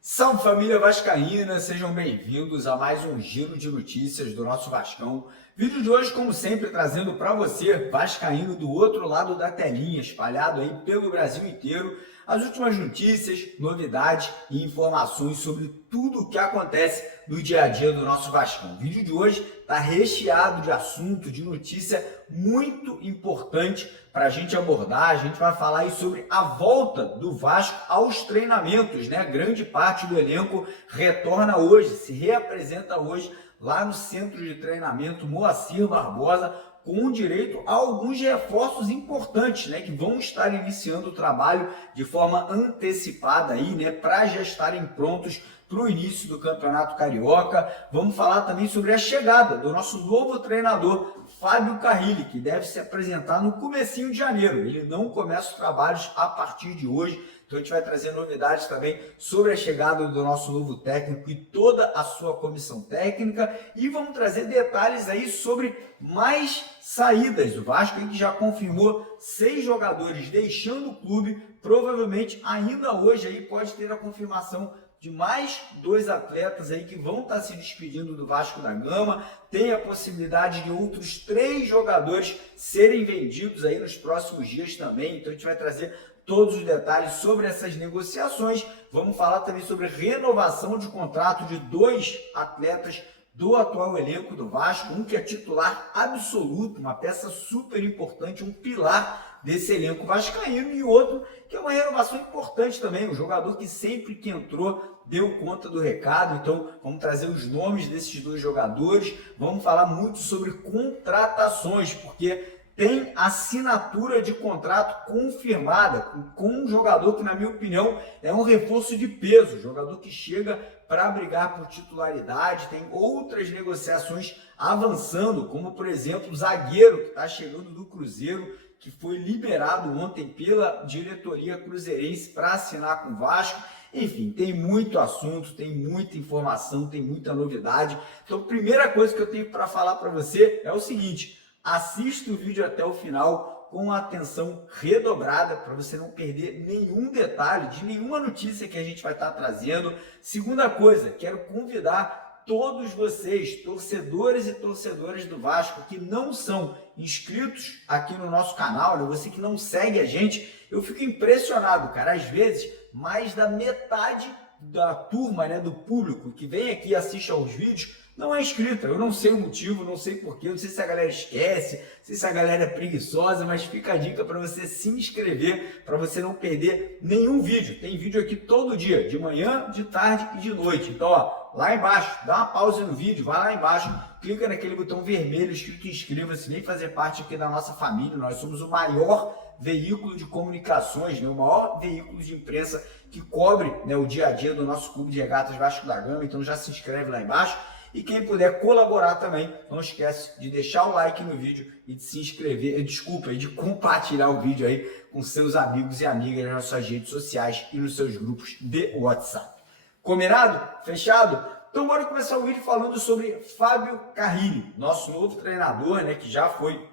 Salve família vascaína, sejam bem-vindos a mais um giro de notícias do nosso Vascão. Vídeo de hoje, como sempre, trazendo para você, vascaíno do outro lado da telinha, espalhado aí pelo Brasil inteiro, as últimas notícias, novidades e informações sobre tudo o que acontece no dia a dia do nosso Vascão. O vídeo de hoje está recheado de assunto, de notícia muito importante para a gente abordar. A gente vai falar aí sobre a volta do Vasco aos treinamentos, né? Grande parte do elenco retorna hoje, se reapresenta hoje lá no Centro de Treinamento Moacir Barbosa, com direito a alguns reforços importantes, né, que vão estar iniciando o trabalho de forma antecipada aí, né, para já estarem prontos para o início do Campeonato Carioca. Vamos falar também sobre a chegada do nosso novo treinador, Fábio Carrilli, que deve se apresentar no comecinho de janeiro. Ele não começa os trabalhos a partir de hoje. Então a gente vai trazer novidades também sobre a chegada do nosso novo técnico e toda a sua comissão técnica. E vamos trazer detalhes aí sobre mais saídas. O Vasco aí que já confirmou 6 jogadores deixando o clube. Provavelmente ainda hoje aí pode ter a confirmação de mais 2 atletas aí que vão estar se despedindo do Vasco da Gama. Tem a possibilidade de outros 3 jogadores serem vendidos aí nos próximos dias também. Então a gente vai trazer todos os detalhes sobre essas negociações. Vamos falar também sobre renovação de contrato de 2 atletas do atual elenco do Vasco, um que é titular absoluto, uma peça super importante, um pilar desse elenco vascaíno, e outro que é uma renovação importante também, um jogador que sempre que entrou deu conta do recado. Então vamos trazer os nomes desses 2 jogadores, vamos falar muito sobre contratações, porque tem assinatura de contrato confirmada com um jogador que, na minha opinião, é um reforço de peso, jogador que chega para brigar por titularidade. Tem outras negociações avançando, como, por exemplo, o zagueiro que está chegando do Cruzeiro, que foi liberado ontem pela diretoria cruzeirense para assinar com o Vasco. Enfim, tem muito assunto, tem muita informação, tem muita novidade. Então, a primeira coisa que eu tenho para falar para você é o seguinte: assista o vídeo até o final com atenção redobrada para você não perder nenhum detalhe de nenhuma notícia que a gente vai estar trazendo. Segunda coisa, quero convidar todos vocês, torcedores e torcedoras do Vasco, que não são inscritos aqui no nosso canal, né? Você que não segue a gente, eu fico impressionado, cara. Às vezes, mais da metade da turma, né, do público que vem aqui e assiste aos vídeos não é inscrita. Eu não sei o motivo, não sei porquê, não sei se a galera esquece, não sei se a galera é preguiçosa, mas fica a dica para você se inscrever, para você não perder nenhum vídeo. Tem vídeo aqui todo dia, de manhã, de tarde e de noite. Então, ó, lá embaixo, dá uma pausa no vídeo, vai lá embaixo, clica naquele botão vermelho escrito inscreva-se, vem fazer parte aqui da nossa família. Nós somos o maior veículo de comunicações, né, o maior veículo de imprensa que cobre, né, o dia a dia do nosso clube de regatas Vasco da Gama. Então já se inscreve lá embaixo. E quem puder colaborar também, não esquece de deixar o like no vídeo e de se inscrever, e de compartilhar o vídeo aí com seus amigos e amigas nas suas redes sociais e nos seus grupos de WhatsApp. Combinado? Fechado? Então bora começar o vídeo falando sobre Fábio Carrilli, nosso novo treinador, né, que já foi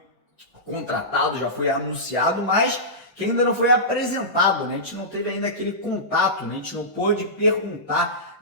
contratado, já foi anunciado, mas que ainda não foi apresentado, né? A gente não teve ainda aquele contato, né? A gente não pôde perguntar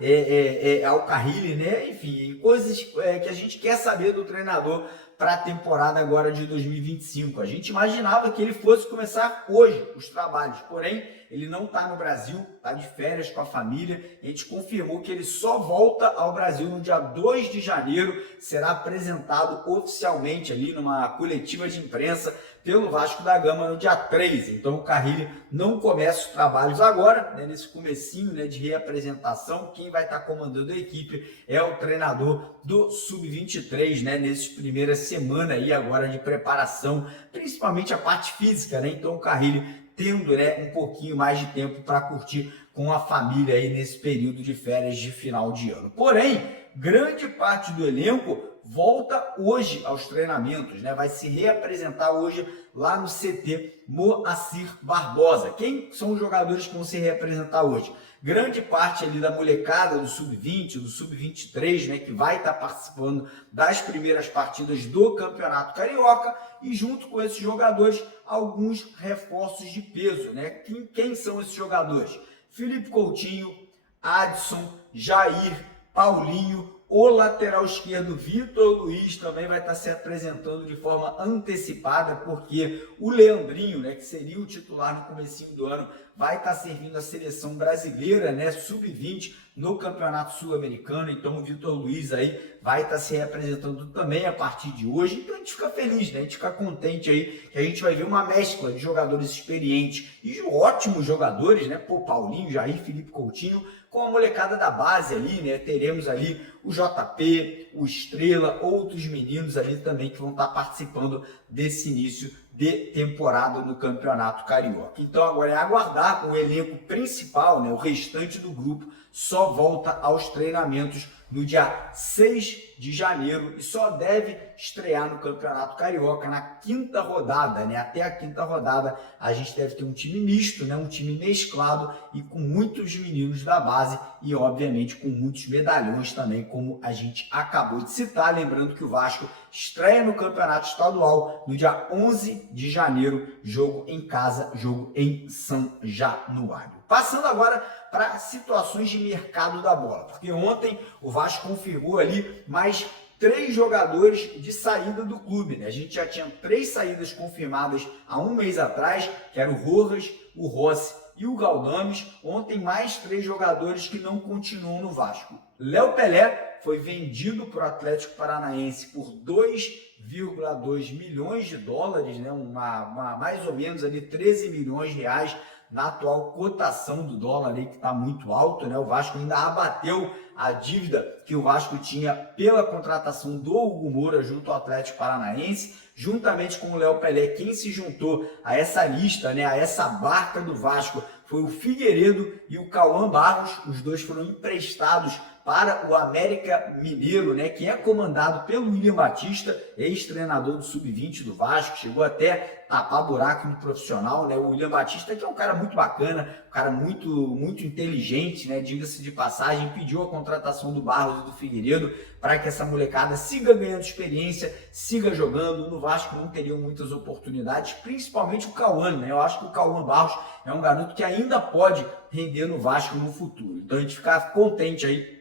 ao Carrilli, né? Enfim, coisas que a gente quer saber do treinador para a temporada agora de 2025. A gente imaginava que ele fosse começar hoje os trabalhos, porém ele não está no Brasil, está de férias com a família. A gente confirmou que ele só volta ao Brasil no dia 2 de janeiro, será apresentado oficialmente ali numa coletiva de imprensa pelo Vasco da Gama no dia 3. Então o Carrilli não começa os trabalhos agora, né, nesse comecinho, né, de reapresentação. Quem vai estar comandando a equipe é o treinador do Sub-23, né, nessas primeiras semanas aí agora de preparação, principalmente a parte física, né? Então o Carrilli tendo, né, um pouquinho mais de tempo para curtir com a família aí nesse período de férias de final de ano. Porém, grande parte do elenco volta hoje aos treinamentos, né? Vai se reapresentar hoje lá no CT Moacir Barbosa. Quem são os jogadores que vão se reapresentar hoje? Grande parte ali da molecada do Sub-20, do Sub-23, né, que vai estar participando das primeiras partidas do Campeonato Carioca, e junto com esses jogadores, alguns reforços de peso, né? Quem são esses jogadores? Felipe Coutinho, Adson, Jair, Paulinho, o lateral esquerdo Vitor Luiz também vai estar se apresentando de forma antecipada, porque o Leandrinho, né, que seria o titular no comecinho do ano, vai estar servindo a seleção brasileira, né, Sub-20 no Campeonato Sul-Americano. Então o Vitor Luiz aí vai estar se representando também a partir de hoje. Então a gente fica feliz, né? A gente fica contente aí que a gente vai ver uma mescla de jogadores experientes e de ótimos jogadores, né? Pô, Paulinho, Jair, Felipe Coutinho, com a molecada da base ali, né? Teremos ali o JP, o Estrela, outros meninos ali também que vão estar participando desse início de temporada no Campeonato Carioca. Então agora é aguardar. O elenco principal, né? O restante do grupo só volta aos treinamentos no dia 6 de janeiro e só deve estrear no Campeonato Carioca na quinta rodada, né? Até a quinta rodada a gente deve ter um time misto, né? Um time mesclado e com muitos meninos da base e obviamente com muitos medalhões também, como a gente acabou de citar. Lembrando que o Vasco estreia no Campeonato Estadual no dia 11 de janeiro, jogo em casa, jogo em São Januário. Passando agora para situações de mercado da bola, porque ontem o Vasco confirmou ali mais 3 jogadores de saída do clube, né? A gente já tinha 3 saídas confirmadas há um mês atrás, que era o Rojas, o Rossi e o Galdames. Ontem mais 3 jogadores que não continuam no Vasco. Léo Pelé foi vendido para o Atlético Paranaense por 2,2 milhões de dólares, né? Mais ou menos ali 13 milhões de reais na atual cotação do dólar aí, que está muito alto, né? O Vasco ainda abateu a dívida que o Vasco tinha pela contratação do Hugo Moura junto ao Atlético Paranaense, juntamente com o Léo Pelé. Quem se juntou a essa lista, né, a essa barca do Vasco, foi o Figueiredo e o Cauã Barros. Os dois foram emprestados para o América Mineiro, né, que é comandado pelo William Batista, ex-treinador do Sub-20 do Vasco, chegou até tapar buraco no profissional, né? O William Batista, que é um cara muito bacana, um cara muito inteligente, né? Diga-se de passagem, pediu a contratação do Barros e do Figueiredo para que essa molecada siga ganhando experiência, siga jogando. No Vasco não teriam muitas oportunidades, principalmente o Cauã, né? Eu acho que o Cauã Barros é um garoto que ainda pode render no Vasco no futuro. Então a gente fica contente aí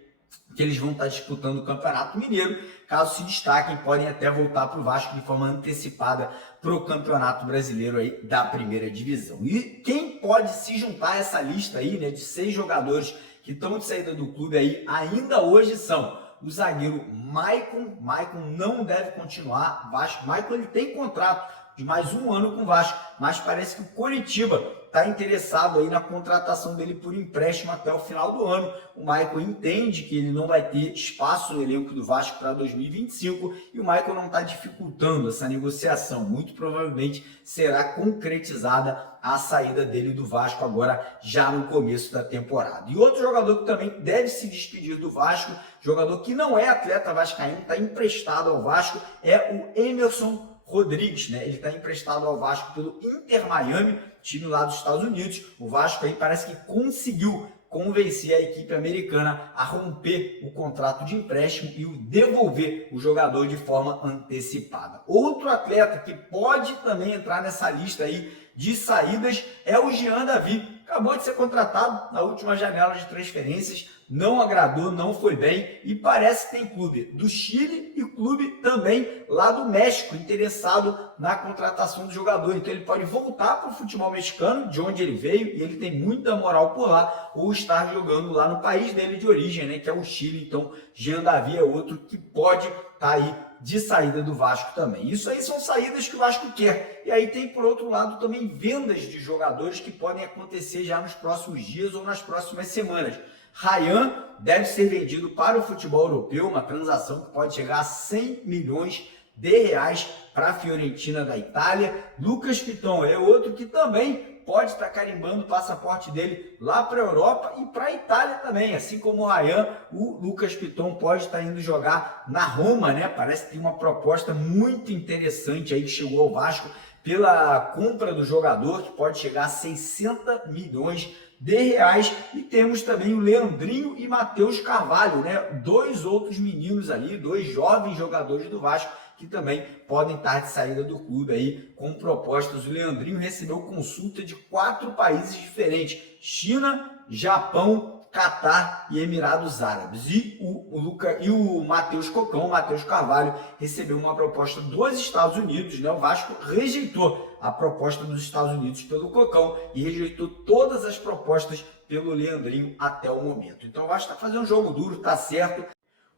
que eles vão estar disputando o Campeonato Mineiro. Caso se destaquem, podem até voltar para o Vasco de forma antecipada para o Campeonato Brasileiro aí da primeira divisão. E quem pode se juntar a essa lista aí, né, de 6 jogadores que estão de saída do clube aí ainda hoje são o zagueiro Maicon. Maicon não deve continuar. Maicon ele tem contrato de mais um ano com o Vasco, mas parece que o Coritiba está interessado aí na contratação dele por empréstimo até o final do ano. O Maicon entende que ele não vai ter espaço no elenco do Vasco para 2025 e o Maicon não está dificultando essa negociação. Muito provavelmente será concretizada a saída dele do Vasco agora já no começo da temporada. E outro jogador que também deve se despedir do Vasco, jogador que não é atleta vascaíno, está emprestado ao Vasco, é o Emerson Rodrigues, né? Ele está emprestado ao Vasco pelo Inter Miami, time lá dos Estados Unidos. O Vasco aí parece que conseguiu convencer a equipe americana a romper o contrato de empréstimo e o devolver o jogador de forma antecipada. Outro atleta que pode também entrar nessa lista aí de saídas é o Jean Davi. Acabou de ser contratado na última janela de transferências, não agradou, não foi bem e parece que tem clube do Chile e clube também lá do México interessado na contratação do jogador. Então ele pode voltar para o futebol mexicano, de onde ele veio, e ele tem muita moral por lá, ou estar jogando lá no país dele de origem, né, que é o Chile. Então Jean Davi é outro que pode estar aí de saída do Vasco também. Isso aí são saídas que o Vasco quer. E aí tem, por outro lado, também vendas de jogadores que podem acontecer já nos próximos dias ou nas próximas semanas. Rayan deve ser vendido para o futebol europeu, uma transação que pode chegar a 100 milhões de reais para a Fiorentina da Itália. Lucas Piton é outro que também pode estar carimbando o passaporte dele lá para a Europa e para a Itália também, assim como o Ryan, o Lucas Piton pode estar indo jogar na Roma, né? Parece que tem uma proposta muito interessante aí que chegou ao Vasco pela compra do jogador, que pode chegar a 60 milhões de reais. E temos também o Leandrinho e Matheus Carvalho, né? Dois outros meninos ali, dois jovens jogadores do Vasco que também podem estar de saída do clube aí com propostas. O Leandrinho recebeu consulta de 4 países diferentes: China, Japão, Catar e Emirados Árabes. E o Matheus Cocão, o Matheus Carvalho, recebeu uma proposta dos Estados Unidos, né? O Vasco rejeitou a proposta dos Estados Unidos pelo Cocão e rejeitou todas as propostas pelo Leandrinho até o momento. Então o Vasco está fazendo um jogo duro, tá certo.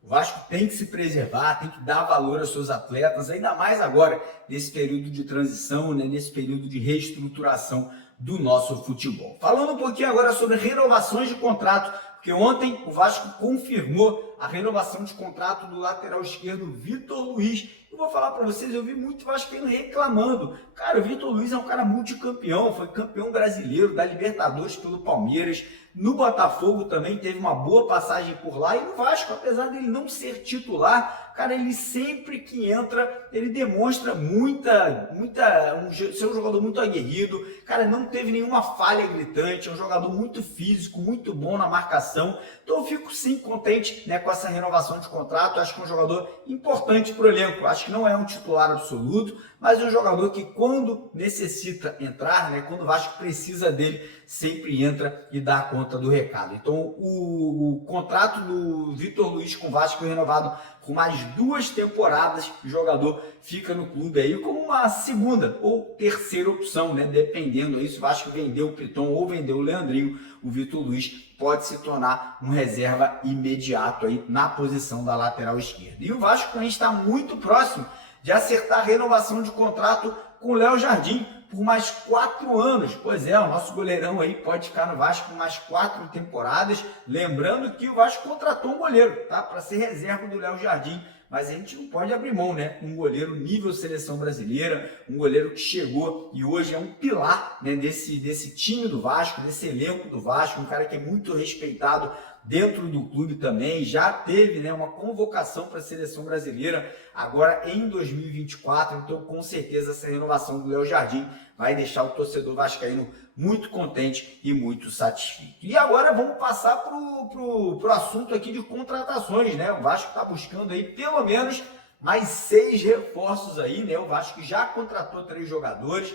O Vasco tem que se preservar, tem que dar valor aos seus atletas, ainda mais agora, nesse período de transição, né, nesse período de reestruturação do nosso futebol. Falando um pouquinho agora sobre renovações de contrato, porque ontem o Vasco confirmou a renovação de contrato do lateral esquerdo Vitor Luiz. Eu vou falar para vocês, eu vi muito vascaíno reclamando. Cara, o Vitor Luiz é um cara multicampeão, foi campeão brasileiro da Libertadores pelo Palmeiras. No Botafogo também teve uma boa passagem por lá. E no Vasco, apesar dele não ser titular, cara, ele sempre que entra, ele demonstra ser um jogador muito aguerrido. Cara, não teve nenhuma falha gritante, é um jogador muito físico, muito bom na marcação. Então eu fico sim contente, né, com essa renovação de contrato. Acho que é um jogador importante para o elenco. Acho que não é um titular absoluto, mas é um jogador que quando necessita entrar, né, quando o Vasco precisa dele, sempre entra e dá conta do recado. Então o contrato do Vitor Luiz com o Vasco foi renovado por mais 2 temporadas. O jogador fica no clube aí como uma segunda ou terceira opção, né, dependendo aí se o Vasco vendeu o Piton ou vendeu o Leandrinho. O Vitor Luiz pode se tornar um reserva imediato aí na posição da lateral esquerda. E o Vasco também está muito próximo de acertar a renovação de contrato com o Léo Jardim por mais 4 anos. Pois é, o nosso goleirão aí pode ficar no Vasco por mais 4 temporadas. Lembrando que o Vasco contratou um goleiro, tá? Para ser reserva do Léo Jardim. Mas a gente não pode abrir mão, né? Um goleiro nível seleção brasileira, um goleiro que chegou e hoje é um pilar, né, desse time do Vasco, desse elenco do Vasco, um cara que é muito respeitado dentro do clube também, já teve, né, uma convocação para a seleção brasileira agora em 2024, então com certeza essa renovação do Léo Jardim vai deixar o torcedor vascaíno muito contente e muito satisfeito. E agora vamos passar pro assunto aqui de contratações, né? O Vasco está buscando aí pelo menos mais 6 reforços aí, né? O Vasco já contratou 3 jogadores.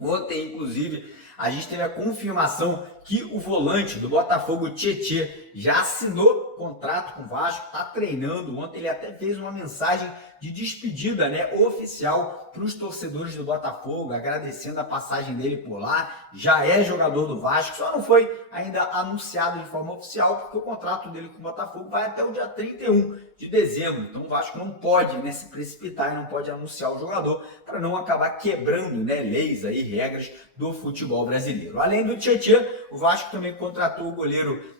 Ontem, inclusive, a gente teve a confirmação que o volante do Botafogo, Tietê, já assinou contrato com o Vasco, está treinando. Ontem ele até fez uma mensagem de despedida, né, oficial para os torcedores do Botafogo, agradecendo a passagem dele por lá. Já é jogador do Vasco, só não foi ainda anunciado de forma oficial, porque o contrato dele com o Botafogo vai até o dia 31 de dezembro. Então o Vasco não pode, né, se precipitar e não pode anunciar o jogador para não acabar quebrando, né, leis aí, regras do futebol brasileiro. Além do Tietê, o Vasco também contratou o goleiro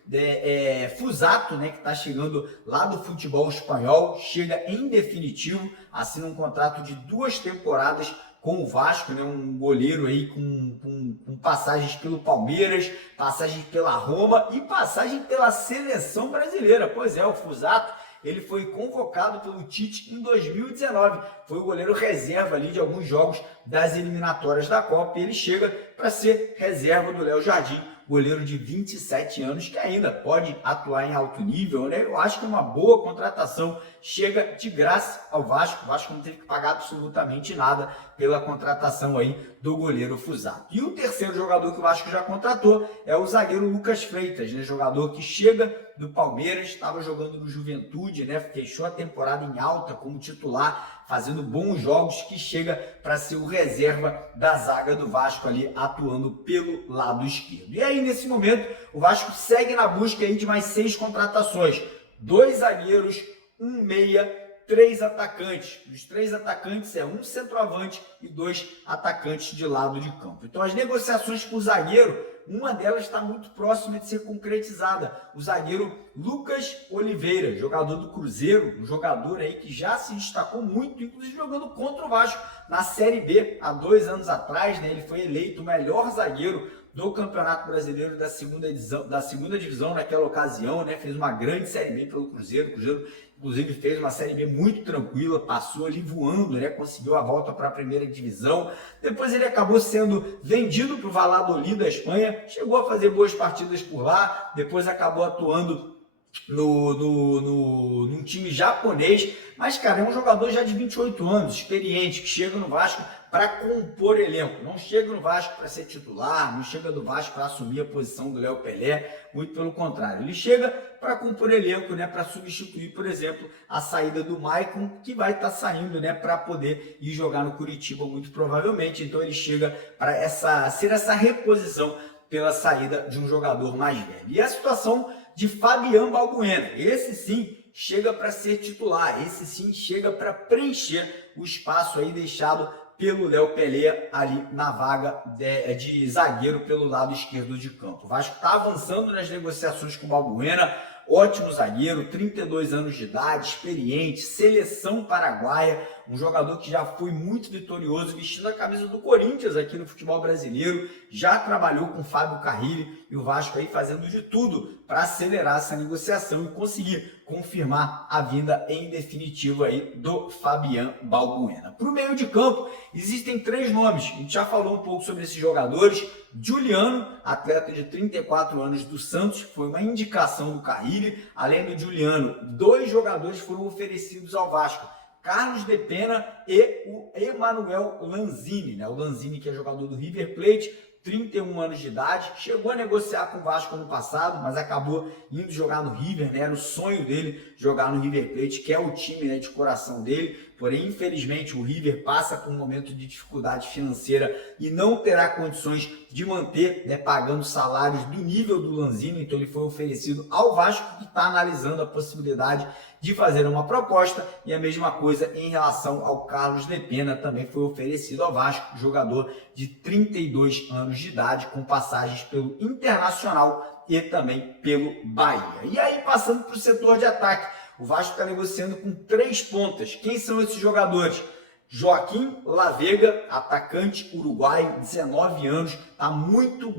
Fusato, né, que está chegando lá do futebol espanhol, chega em definitivo, assina um contrato de 2 temporadas com o Vasco, né, um goleiro aí com passagens pelo Palmeiras, passagem pela Roma e passagem pela seleção brasileira. Pois é, o Fusato, ele foi convocado pelo Tite em 2019, foi o goleiro reserva ali de alguns jogos das eliminatórias da Copa e ele chega para ser reserva do Léo Jardim, goleiro de 27 anos que ainda pode atuar em alto nível, né? Eu acho que é uma boa contratação, chega de graça ao Vasco. O Vasco não teve que pagar absolutamente nada pela contratação aí do goleiro Fusato. E o terceiro jogador que o Vasco já contratou é o zagueiro Lucas Freitas, né? Jogador que chega do Palmeiras, estava jogando no Juventude, né? Fechou a temporada em alta como titular, fazendo bons jogos, que chega para ser o reserva da zaga do Vasco ali, atuando pelo lado esquerdo. E aí, nesse momento, o Vasco segue na busca aí de mais 6 contratações. 2 zagueiros, um meia 3 atacantes. Dos 3 atacantes é um centroavante e 2 atacantes de lado de campo. Então as negociações por zagueiro, uma delas está muito próxima de ser concretizada. O zagueiro Lucas Oliveira, jogador do Cruzeiro, um jogador aí que já se destacou muito, inclusive jogando contra o Vasco na Série B há 2 anos atrás, né? Ele foi eleito o melhor zagueiro do Campeonato Brasileiro da segunda divisão naquela ocasião, né? Fez uma grande Série B pelo Cruzeiro. O Cruzeiro, inclusive, fez uma Série B muito tranquila, passou ali voando, né? Conseguiu a volta para a primeira divisão. Depois ele acabou sendo vendido para o Valladolid da Espanha, chegou a fazer boas partidas por lá, depois acabou atuando num time japonês, mas, cara, é um jogador já de 28 anos, experiente, que chega no Vasco para compor elenco. Não chega no Vasco para ser titular, não chega no Vasco para assumir a posição do Léo Pelé, muito pelo contrário. Ele chega para compor elenco, né, para substituir, por exemplo, a saída do Maicon, que vai estar saindo, né, para poder ir jogar no Curitiba muito provavelmente. Então ele chega para ser essa reposição pela saída de um jogador mais velho. E a situação de Fabian Balbuena, esse sim chega para ser titular, esse sim chega para preencher o espaço aí deixado pelo Léo Pelé ali na vaga de zagueiro pelo lado esquerdo de campo. O Vasco está avançando nas negociações com o Balbuena, ótimo zagueiro, 32 anos de idade, experiente, seleção paraguaia, um jogador que já foi muito vitorioso, vestindo a camisa do Corinthians aqui no futebol brasileiro, já trabalhou com o Fábio Carrilho e o Vasco aí fazendo de tudo para acelerar essa negociação e conseguir confirmar a vinda em definitivo aí do Fabian Balbuena. Para o meio de campo, existem 3 nomes, a gente já falou um pouco sobre esses jogadores. Juliano, atleta de 34 anos do Santos, foi uma indicação do Carrilho. Além do Juliano, 2 jogadores foram oferecidos ao Vasco, Carlos de Pena e o Emanuel Lanzini, né? O Lanzini, que é jogador do River Plate, 31 anos de idade, chegou a negociar com o Vasco ano passado, mas acabou indo jogar no River, né? Era o sonho dele jogar no River Plate, que é o time, né, de coração dele. Porém, infelizmente, o River passa por um momento de dificuldade financeira e não terá condições de manter, né, pagando salários do nível do Lanzini. Então ele foi oferecido ao Vasco, que está analisando a possibilidade de fazer uma proposta. E a mesma coisa em relação ao Carlos de Pena, também foi oferecido ao Vasco, jogador de 32 anos de idade, com passagens pelo Internacional e também pelo Bahia. E aí, passando para o setor de ataque, o Vasco está negociando com 3 pontas. Quem são esses jogadores? Joaquim Lavega, atacante uruguaio, 19 anos, está muito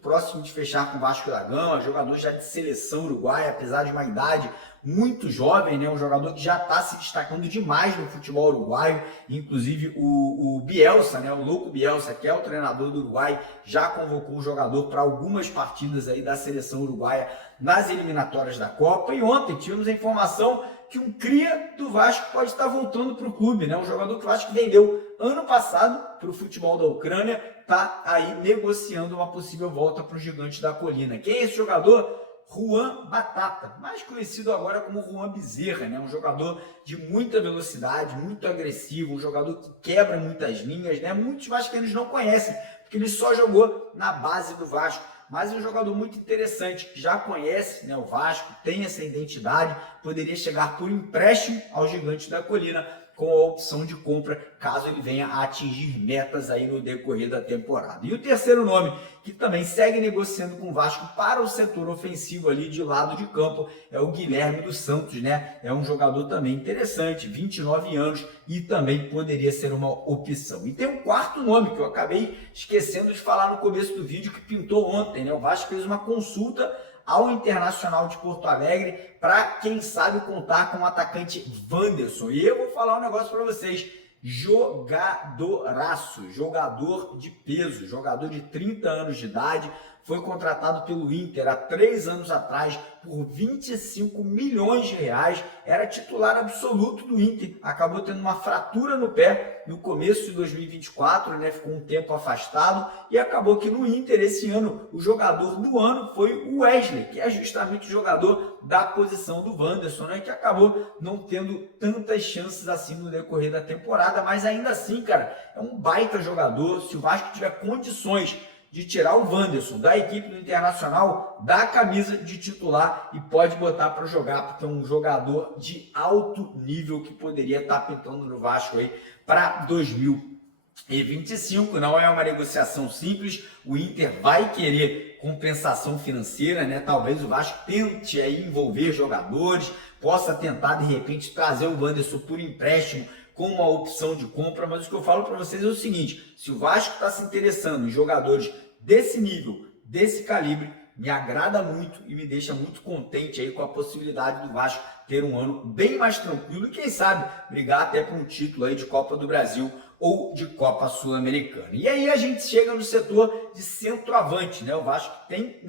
próximo de fechar com o Vasco da Gama, jogador já de seleção uruguaia, apesar de uma idade muito jovem, né? Um jogador que já está se destacando demais no futebol uruguaio, inclusive o Bielsa, né? O louco Bielsa, que é o treinador do Uruguai, já convocou o jogador para algumas partidas aí da seleção uruguaia nas eliminatórias da Copa. E ontem tivemos a informação que um cria do Vasco pode estar voltando para o clube, né? Um jogador que o Vasco vendeu ano passado para o futebol da Ucrânia, está aí negociando uma possível volta para o Gigante da Colina. Quem é esse jogador? Juan Batata, mais conhecido agora como Juan Bezerra, né? Um jogador de muita velocidade, muito agressivo, um jogador que quebra muitas linhas, né? Muitos vascaínos não conhecem, porque ele só jogou na base do Vasco. Mas é um jogador muito interessante, que já conhece, né, o Vasco, tem essa identidade, poderia chegar por empréstimo ao Gigante da Colina, com a opção de compra, caso ele venha a atingir metas aí no decorrer da temporada. E o terceiro nome, que também segue negociando com o Vasco para o setor ofensivo ali de lado de campo, é o Guilherme dos Santos, né? É um jogador também interessante, 29 anos, e também poderia ser uma opção. E tem um quarto nome que eu acabei esquecendo de falar no começo do vídeo, que pintou ontem, né? O Vasco fez uma consulta ao Internacional de Porto Alegre para, quem sabe, contar com o atacante Wanderson. E eu vou falar um negócio para vocês. Jogadoraço, jogador de peso, jogador de 30 anos de idade, foi contratado pelo Inter há 3 anos atrás por 25 milhões de reais, era titular absoluto do Inter, acabou tendo uma fratura no pé no começo de 2024, né? Ficou um tempo afastado e acabou que no Inter esse ano o jogador do ano foi o Wesley, que é justamente o jogador da posição do Wanderson, né? Que acabou não tendo tantas chances assim no decorrer da temporada, mas ainda assim, cara, é um baita jogador. Se o Vasco tiver condições de tirar o Wanderson da equipe do Internacional da camisa de titular e pode botar para jogar, porque é um jogador de alto nível que poderia estar pintando no Vasco aí para 2025. Não é uma negociação simples, o Inter vai querer compensação financeira, né? Talvez o Vasco tente aí envolver jogadores, possa tentar de repente trazer o Wanderson por empréstimo com uma opção de compra, mas o que eu falo para vocês é o seguinte: se o Vasco está se interessando em jogadores desse nível, desse calibre, me agrada muito e me deixa muito contente aí com a possibilidade do Vasco ter um ano bem mais tranquilo e quem sabe brigar até por um título aí de Copa do Brasil ou de Copa Sul-Americana. E aí a gente chega no setor de centroavante, né? O Vasco tem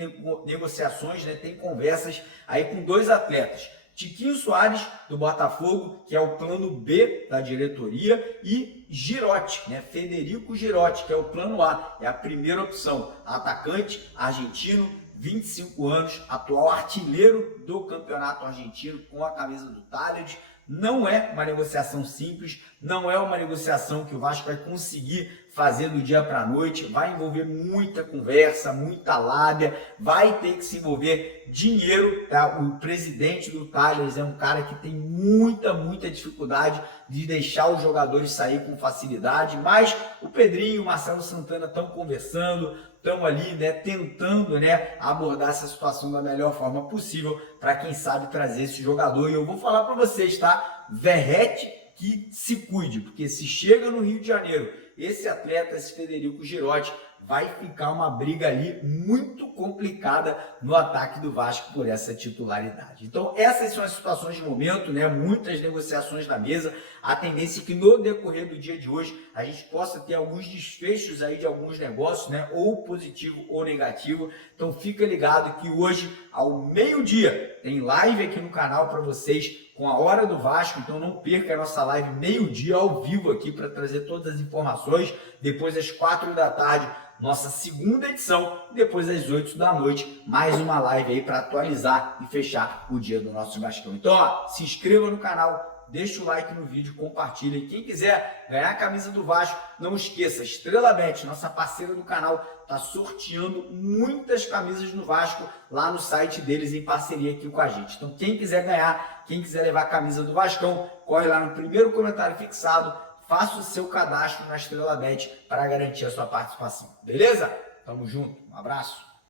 negociações, né? Tem conversas aí com dois atletas. Tiquinho Soares, do Botafogo, que é o plano B da diretoria, e Girotti, né? Federico Girotti, que é o plano A, é a primeira opção. Atacante argentino, 25 anos, atual artilheiro do campeonato argentino com a camisa do Talleres. Não é uma negociação simples, não é uma negociação que o Vasco vai conseguir fazer do dia para a noite, vai envolver muita conversa, muita lábia, vai ter que se envolver dinheiro, tá? O presidente do Talleres é um cara que tem muita dificuldade de deixar os jogadores sair com facilidade, mas o Pedrinho e o Marcelo Santana estão conversando, estão ali, né, tentando, né, abordar essa situação da melhor forma possível para quem sabe trazer esse jogador. E eu vou falar para vocês, tá? Verrete que se cuide, porque se chega no Rio de Janeiro, esse atleta, esse Federico Girotti, vai ficar uma briga ali muito complicada no ataque do Vasco por essa titularidade. Então essas são as situações de momento, né? Muitas negociações na mesa. A tendência é que no decorrer do dia de hoje a gente possa ter alguns desfechos aí de alguns negócios, né? Ou positivo ou negativo. Então fica ligado que hoje ao meio-dia tem live aqui no canal para vocês com a Hora do Vasco, então não perca a nossa live meio-dia ao vivo aqui para trazer todas as informações. Depois às 4 da tarde, nossa segunda edição, e depois às 8 da noite, mais uma live aí para atualizar e fechar o dia do nosso Vascão. Então, ó, se inscreva no canal, deixa o like no vídeo, compartilha. E quem quiser ganhar a camisa do Vasco, não esqueça, Estrela Bet, nossa parceira do canal, está sorteando muitas camisas no Vasco lá no site deles em parceria aqui com a gente. Então quem quiser ganhar, quem quiser levar a camisa do Vascão, corre lá no primeiro comentário fixado, faça o seu cadastro na Estrela Bet para garantir a sua participação. Beleza? Tamo junto, um abraço.